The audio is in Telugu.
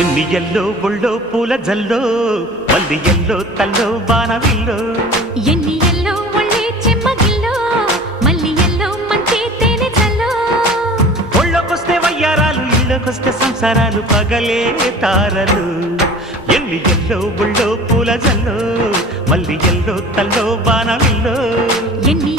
ఎన్ని ఎల్లో ఒళ్ళో పూల జల్లో మల్లి ఎల్లో తల్లో బాణవిల్లో ఎన్ని ఎల్లో ఒళ్ళే చెమ్మగిల్లో మల్లి ఎల్లో మంచి తేనె చల్లో ఒళ్ళోకొస్తే వయ్యారాలు ఇళ్ళకొస్తే సంసారాలు పగలే తారలు ఎన్ని ఎల్లో ఒళ్ళో పూల జల్లో మల్లి ఎల్లో తల్లో బాణవిల్లో ఎన్ని